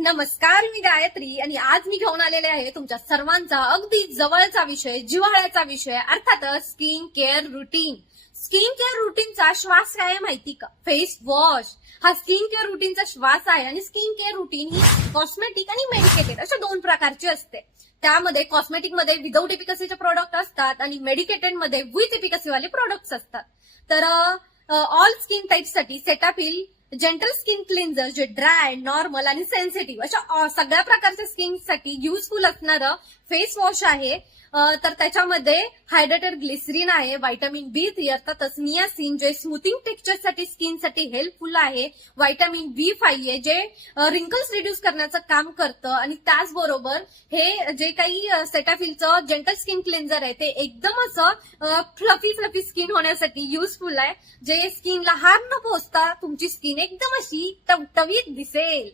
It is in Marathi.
नमस्कार, मी गायत्री आणि आज मी घेऊन आलेले आहे तुमच्या सर्वांचा अगदी जवळचा विषय, जिव्हाळ्याचा विषय, अर्थातच skin care routine. Skin care रुटीनचा श्वास काय आहे माहिती का? फेस वॉश हा स्किन केअर रुटीनचा श्वास आहे. आणि स्किन केअर रुटीन ही कॉस्मेटिक आणि मेडिकेटेड अशा दोन प्रकारची असते. त्यामध्ये कॉस्मेटिक मध्ये विदाऊट एपिकसीचे प्रोडक्ट असतात आणि मेडिकेटेड मध्ये विथ एपिकसीवाले प्रोडक्ट्स असतात. तर ऑल स्किन टाईपसाठी सेटाफिल जेंटल स्किन क्लिन्झर जे ड्राय, नॉर्मल आणि सेन्सिटिव्ह अशा सगळ्या प्रकारच्या स्किनसाठी युजफुल असणारं फेस वॉश आहे. तर त्याच्यामध्ये हायड्रेटेड ग्लिसरीन आहे, व्हायटामिन B3 अर्थातच नियासिन जे स्मूथिंग टेक्स्चरसाठी स्किनसाठी हेल्पफुल आहे, व्हायटामिन B5 आहे जे रिंकल्स रिड्यूस करण्याचं काम करतं. आणि त्याचबरोबर हे जे काही सेटाफिलचं जेंटल स्किन क्लिन्झर आहे ते एकदम असं फ्लफी स्किन होण्यासाठी युजफुल आहे, जे स्किनला हार्म न पोहोचता तुमची स्किन एकदम अशी टवटवीत दिसेल.